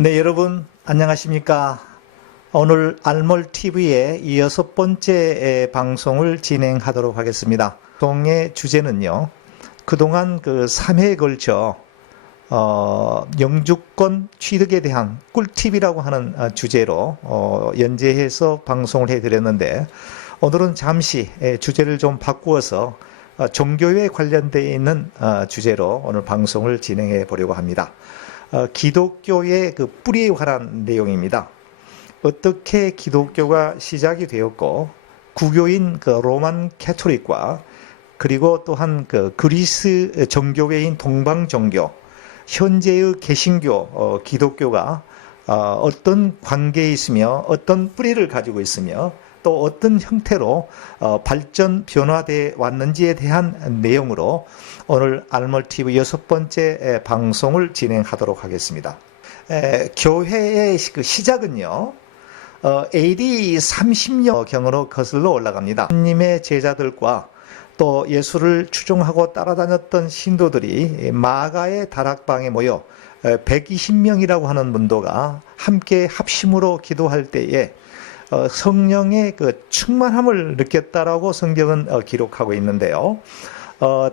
네, 여러분 안녕하십니까? 오늘 알몰TV의 6번째 방송을 진행하도록 하겠습니다. 방송의 주제는요, 그동안 3회에 걸쳐 영주권 취득에 대한 꿀팁이라고 하는 주제로 연재해서 방송을 해드렸는데, 오늘은 잠시 주제를 좀 바꾸어서 종교에 관련되어 있는 주제로 오늘 방송을 진행해 보려고 합니다. 기독교의 뿌리에 관한 내용입니다. 어떻게 기독교가 시작이 되었고, 구교인 로만 캐토릭과 그리고 또한 그리스 정교회인 동방정교, 현재의 개신교 기독교가 어떤 관계에 있으며 어떤 뿌리를 가지고 있으며 또 어떤 형태로 발전 변화되어 왔는지에 대한 내용으로 오늘 알몰TV 6번째 방송을 진행하도록 하겠습니다. 교회의 시작은요, AD 30년경으로 거슬러 올라갑니다. 주님의 제자들과 또 예수를 추종하고 따라다녔던 신도들이 마가의 다락방에 모여 120명이라고 하는 문도가 함께 합심으로 기도할 때에 성령의 충만함을 느꼈다라고 성경은 기록하고 있는데요.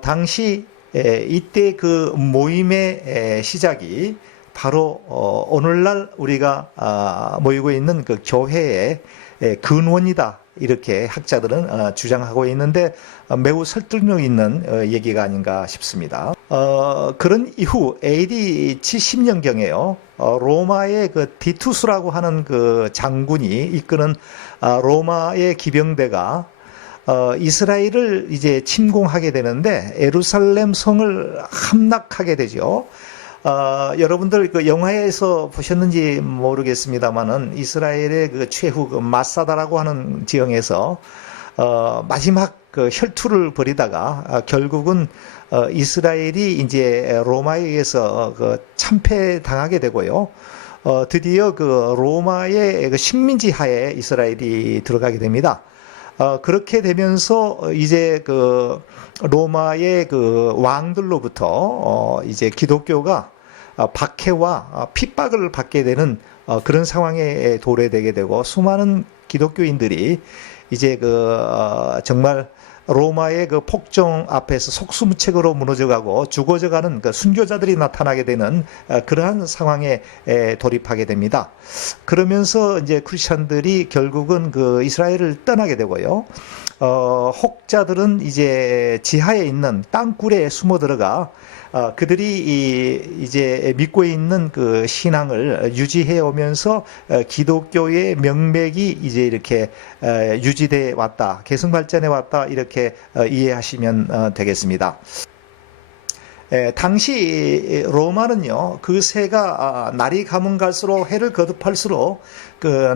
당시 이때 그 모임의 시작이 바로 오늘날 우리가 모이고 있는 그 교회의 근원이다, 이렇게 학자들은 주장하고 있는데 매우 설득력 있는 얘기가 아닌가 싶습니다. 그런 이후 AD 70년경에요, 로마의 디투스라고 하는 그 장군이 이끄는 로마의 기병대가 이스라엘을 이제 침공하게 되는데 예루살렘 성을 함락하게 되죠. 여러분들 영화에서 보셨는지 모르겠습니다만은 이스라엘의 최후 마사다라고 하는 지형에서 마지막 혈투를 벌이다가 결국은 이스라엘이 이제 로마에 의해서 참패당하게 되고요. 드디어 로마의 식민지 하에 이스라엘이 들어가게 됩니다. 그렇게 되면서 이제 로마의 왕들로부터 이제 기독교가 박해와 핍박을 받게 되는 그런 상황에 도래되게 되고, 수많은 기독교인들이 이제 정말 로마의 폭정 앞에서 속수무책으로 무너져가고 죽어져가는 순교자들이 나타나게 되는 그러한 상황에 돌입하게 됩니다. 그러면서 이제 크리스천들이 결국은 이스라엘을 떠나게 되고요. 혹자들은 이제 지하에 있는 땅굴에 숨어 들어가 그들이 이제 믿고 있는 신앙을 유지해 오면서 기독교의 명맥이 이제 이렇게 유지돼 왔다, 계승 발전해 왔다, 이렇게 이해하시면 되겠습니다. 당시 로마는요, 세가 날이 가면 갈수록, 해를 거듭할수록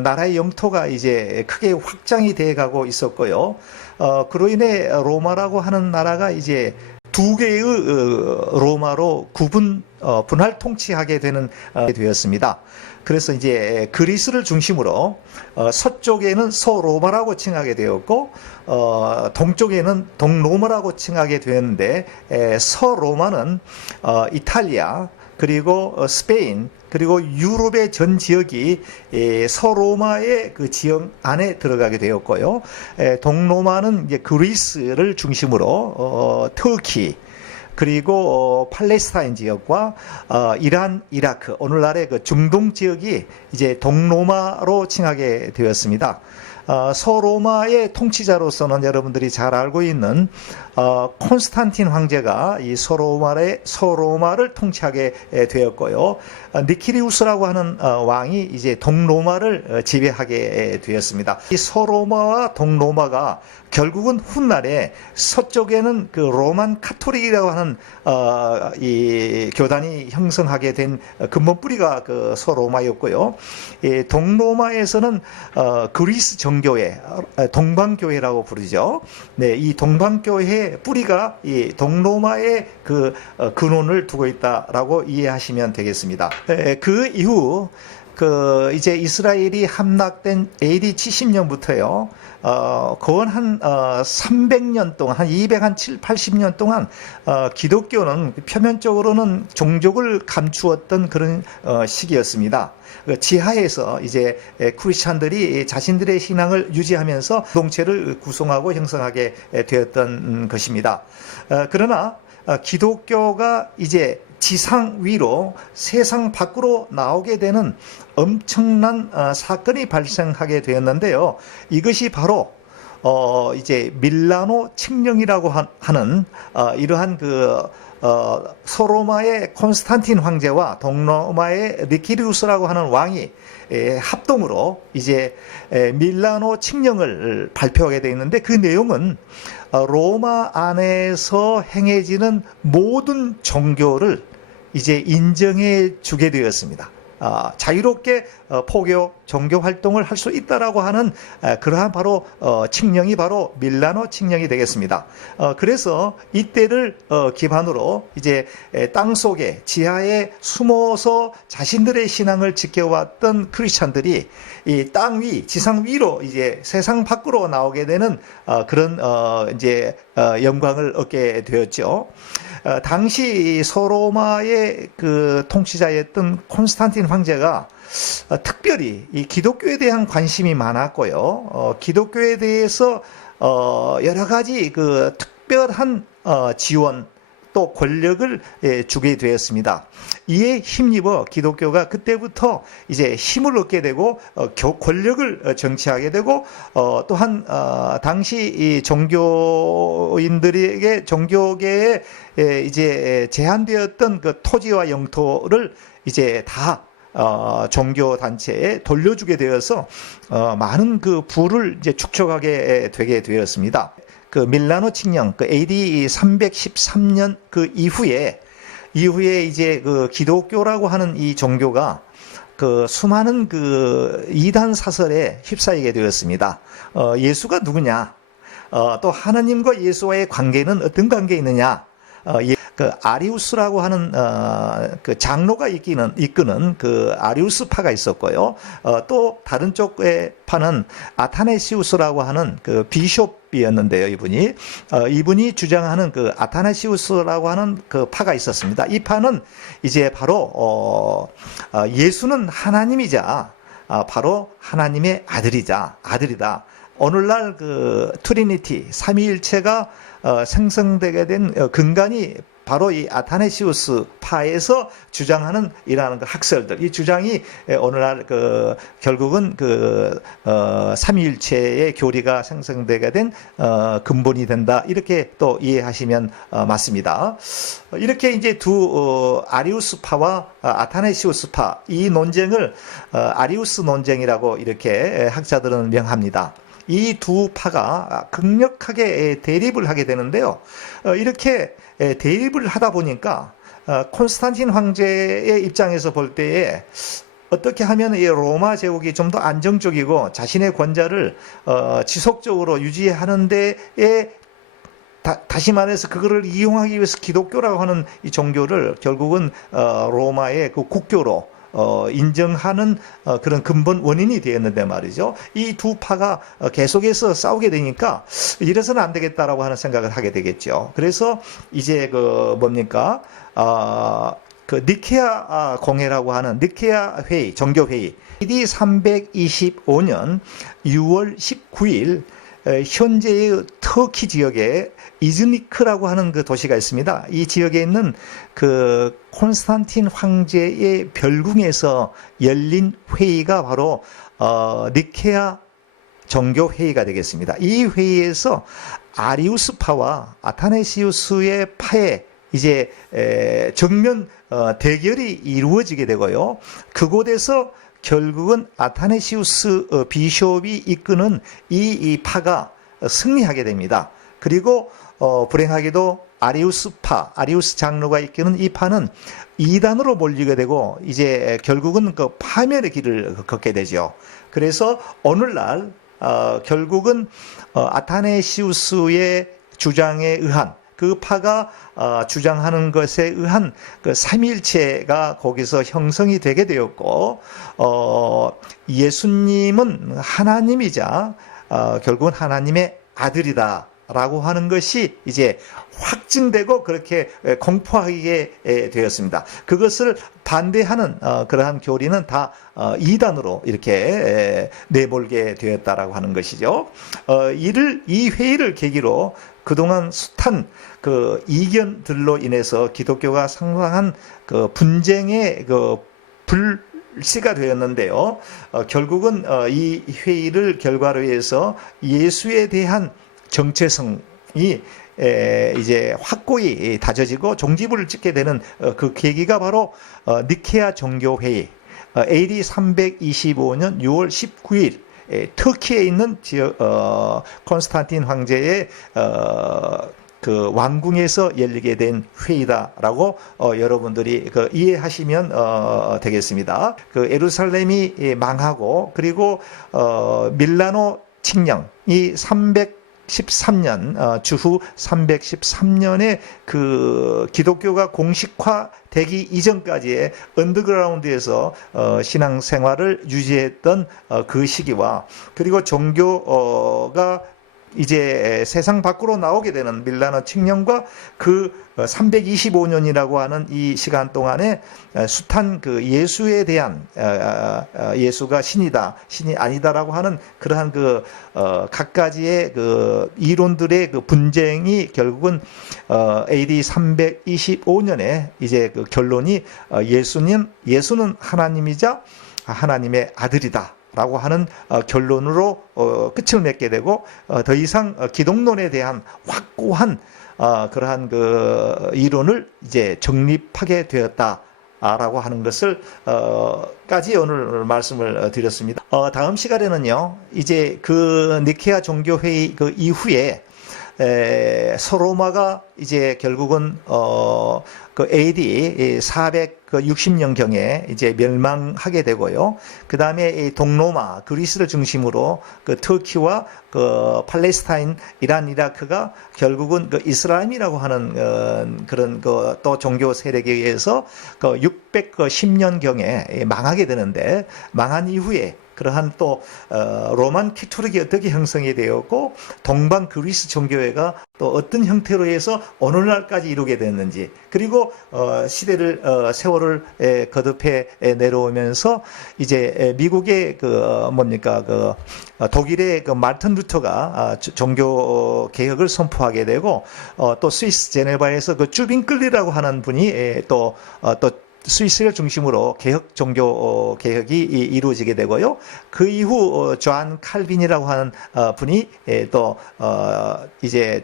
나라의 영토가 이제 크게 확장이 돼 가고 있었고요. 그로 인해 로마라고 하는 나라가 이제 두 개의 로마로 분할 통치하게 되었습니다. 그래서 이제 그리스를 중심으로 서쪽에는 서로마라고 칭하게 되었고, 동쪽에는 동로마라고 칭하게 되었는데, 서로마는 이탈리아, 그리고 스페인, 그리고 유럽의 전 지역이 서로마의 지역 안에 들어가게 되었고요. 동로마는 이제 그리스를 중심으로 터키, 그리고 팔레스타인 지역과 이란, 이라크, 오늘날의 중동 지역이 이제 동로마로 칭하게 되었습니다. 서로마의 통치자로서는 여러분들이 잘 알고 있는 콘스탄틴 황제가 이 서로마를 통치하게 되었고요. 니키리우스라고 하는 왕이 이제 동로마를 지배하게 되었습니다. 이 서로마와 동로마가 결국은 훗날에 서쪽에는 로만 카톨릭이라고 하는 이 교단이 형성하게 된 근본 뿌리가 서로마였고요. 동로마에서는 그리스 정교회, 동방교회라고 부르죠. 네, 이 동방교회의 뿌리가 이 동로마의 근원을 두고 있다라고 이해하시면 되겠습니다. 그 이후 이제 이스라엘이 함락된 AD 70년부터요, 거의 한 300년 동안, 한 207, 80년 동안 기독교는 표면적으로는 종족을 감추었던 그런 시기였습니다. 지하에서 이제 크리스찬들이 자신들의 신앙을 유지하면서 공동체를 구성하고 형성하게 되었던 것입니다. 그러나 기독교가 이제 지상 위로 세상 밖으로 나오게 되는 엄청난 사건이 발생하게 되었는데요. 이것이 바로 이제 밀라노 칙령이라고 하는 이러한 소로마의 콘스탄틴 황제와 동로마의 니키리우스라고 하는 왕이 합동으로 이제 밀라노 칙령을 발표하게 되어 있는데, 그 내용은 로마 안에서 행해지는 모든 종교를 이제 인정해 주게 되었습니다. 자유롭게 포교, 종교 활동을 할 수 있다라고 하는 그러한 바로 칙령이 바로 밀라노 칙령이 되겠습니다. 그래서 이때를 기반으로 이제 땅 속에 지하에 숨어서 자신들의 신앙을 지켜왔던 크리스찬들이 이 땅 위, 지상 위로 이제 세상 밖으로 나오게 되는 그런 이제 영광을 얻게 되었죠. 당시 소로마의 그 통치자였던 콘스탄틴 황제가 특별히 이 기독교에 대한 관심이 많았고요. 기독교에 대해서 여러 가지 그 특별한 지원 또 권력을 주게 되었습니다. 이에 힘입어 기독교가 그때부터 이제 힘을 얻게 되고 권력을 정치하게 되고 또한 당시 이 종교인들에게 종교계에 이제 제한되었던 그 토지와 영토를 이제 다 종교 단체에 돌려주게 되어서 많은 그 부를 이제 축적하게 되게 되었습니다. 그 밀라노 칙령, 그 AD 313년 그 이후에 이제 그 기독교라고 하는 이 종교가 그 수많은 그 이단 사설에 휩싸이게 되었습니다. 예수가 누구냐? 또 하나님과 예수와의 관계는 어떤 관계에 있느냐? 그 아리우스라고 하는 그 장로가 이끄는 그 아리우스파가 있었고요. 또 다른 쪽의 파는 아타네시우스라고 하는 그 비숍이었는데요. 이분이 주장하는 그 아타네시우스라고 하는 그 파가 있었습니다. 이 파는 이제 바로 예수는 하나님이자 바로 하나님의 아들이다. 오늘날 그 트리니티 삼위일체가 생성되게 된 근간이 바로 이 아타네시우스 파에서 주장하는 이러한 그 학설들, 이 주장이 오늘날 그 결국은 그 삼위일체의 교리가 생성되게 된 근본이 된다, 이렇게 또 이해하시면 맞습니다. 이렇게 이제 두 아리우스파와 아타네시우스파, 이 논쟁을 아리우스 논쟁이라고 이렇게 학자들은 명합니다. 이 두 파가 극력하게 대립을 하게 되는데요. 이렇게 대립을 하다 보니까 콘스탄틴 황제의 입장에서 볼 때에 어떻게 하면 이 로마 제국이 좀 더 안정적이고 자신의 권좌를 지속적으로 유지하는 데에 다시 말해서 그거를 이용하기 위해서 기독교라고 하는 이 종교를 결국은 로마의 그 국교로 인정하는 그런 근본 원인이 되었는데 말이죠. 이 두 파가 계속해서 싸우게 되니까 이래서는 안 되겠다라고 하는 생각을 하게 되겠죠. 그래서 이제 그 뭡니까? 그 니케아 공회라고 하는 니케아 회의, 정교 회의, AD 325년 6월 19일 현재의 터키 지역에 이즈니크라고 하는 그 도시가 있습니다. 이 지역에 있는 그 콘스탄틴 황제의 별궁에서 열린 회의가 바로 니케아 정교 회의가 되겠습니다. 이 회의에서 아리우스파와 아타네시우스의 파에 이제 정면 대결이 이루어지게 되고요. 그곳에서 결국은 아타네시우스 비숍이 이끄는 이 파가 승리하게 됩니다. 그리고 불행하게도 아리우스 장로가 이끄는 이 파는 이단으로 몰리게 되고 이제 결국은 그 파멸의 길을 걷게 되죠. 그래서 오늘날 결국은 아타네시우스의 주장에 의한 그 파가 주장하는 것에 의한 그 삼위일체가 거기서 형성이 되게 되었고, 예수님은 하나님이자 결국은 하나님의 아들이다라고 하는 것이 이제 확증되고 그렇게 공포하게 되었습니다. 그것을 반대하는 그러한 교리는 다 이단으로 이렇게 내몰게 되었다라고 하는 것이죠. 이 회의를 계기로 그동안 숱한 그 이견들로 인해서 기독교가 상당한 그 분쟁의 그 불씨가 되었는데요. 결국은 이 회의를 결과로 해서 예수에 대한 정체성이 이제 확고히 다져지고 종지부를 찍게 되는 그 계기가 바로 니케아 종교회의, AD 325년 6월 19일 터키에 있는 콘스탄틴 황제의 그 왕궁에서 열리게 된 회의다라고 여러분들이 그 이해하시면 되겠습니다. 그 예루살렘이 망하고 그리고 밀라노 칙령이 313년 주후 313년에 그 기독교가 공식화되기 이전까지의 언더그라운드에서 신앙생활을 유지했던 그 시기와 그리고 종교가 이제 세상 밖으로 나오게 되는 밀라노 칙령과 그 325년이라고 하는 이 시간 동안에 숱한 그 예수에 대한 예수가 신이다, 신이 아니다라고 하는 그러한 그 각가지의 그 이론들의 그 분쟁이 결국은 AD 325년에 이제 그 결론이 예수는 하나님이자 하나님의 아들이다. 라고 하는 결론으로 끝을 맺게 되고 더 이상 기독론에 대한 확고한 그러한 그 이론을 이제 정립하게 되었다라고 하는 것을 까지 오늘 말씀을 드렸습니다. 다음 시간에는요 이제 그 니케아 종교회의 그 이후에 서로마가 이제 결국은 그 AD 460년경에 이제 멸망하게 되고요. 그 다음에 동로마 그리스를 중심으로 그 터키와 그 팔레스타인, 이란, 이라크가 결국은 그 이슬람이라고 하는 그런 그 또 종교 세력에 의해서 그 610년경에 망하게 되는데 망한 이후에 그러한 또 로만 캐토릭이 어떻게 형성이 되었고 동방 그리스 종교회가 또 어떤 형태로 해서 오늘날까지 이루게 됐는지 그리고 시대를 세월을 거듭해 내려오면서 이제 미국의 그 뭡니까 그 독일의 그 마르틴 루터가 종교 개혁을 선포하게 되고 또 스위스 제네바에서 그 쭈빙클리라고 하는 분이 또 스위스를 중심으로 종교 개혁이 이루어지게 되고요. 그 이후 존 칼빈이라고 하는 분이 또 이제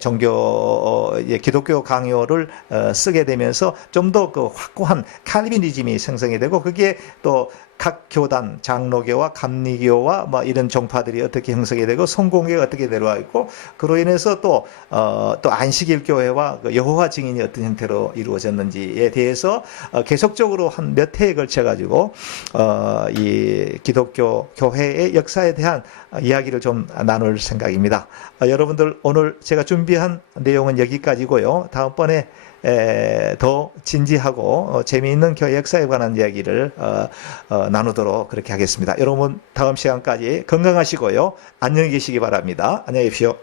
기독교 강요를 쓰게 되면서 좀 더 그 확고한 칼빈이즘이 생성이 되고 그게 또 각 교단, 장로교와 감리교와 뭐 이런 종파들이 어떻게 형성이 되고 성공회가 어떻게 내려와 있고 그로 인해서 또 안식일 교회와 그 여호와 증인이 어떤 형태로 이루어졌는지에 대해서 계속적으로 한 몇 해에 걸쳐 가지고 이 기독교 교회의 역사에 대한 이야기를 좀 나눌 생각입니다. 여러분들 오늘 제가 준비한 내용은 여기까지고요. 다음번에 더 진지하고 재미있는 교회 역사에 관한 이야기를 나누도록 그렇게 하겠습니다. 여러분 다음 시간까지 건강하시고요. 안녕히 계시기 바랍니다. 안녕히 계십시오.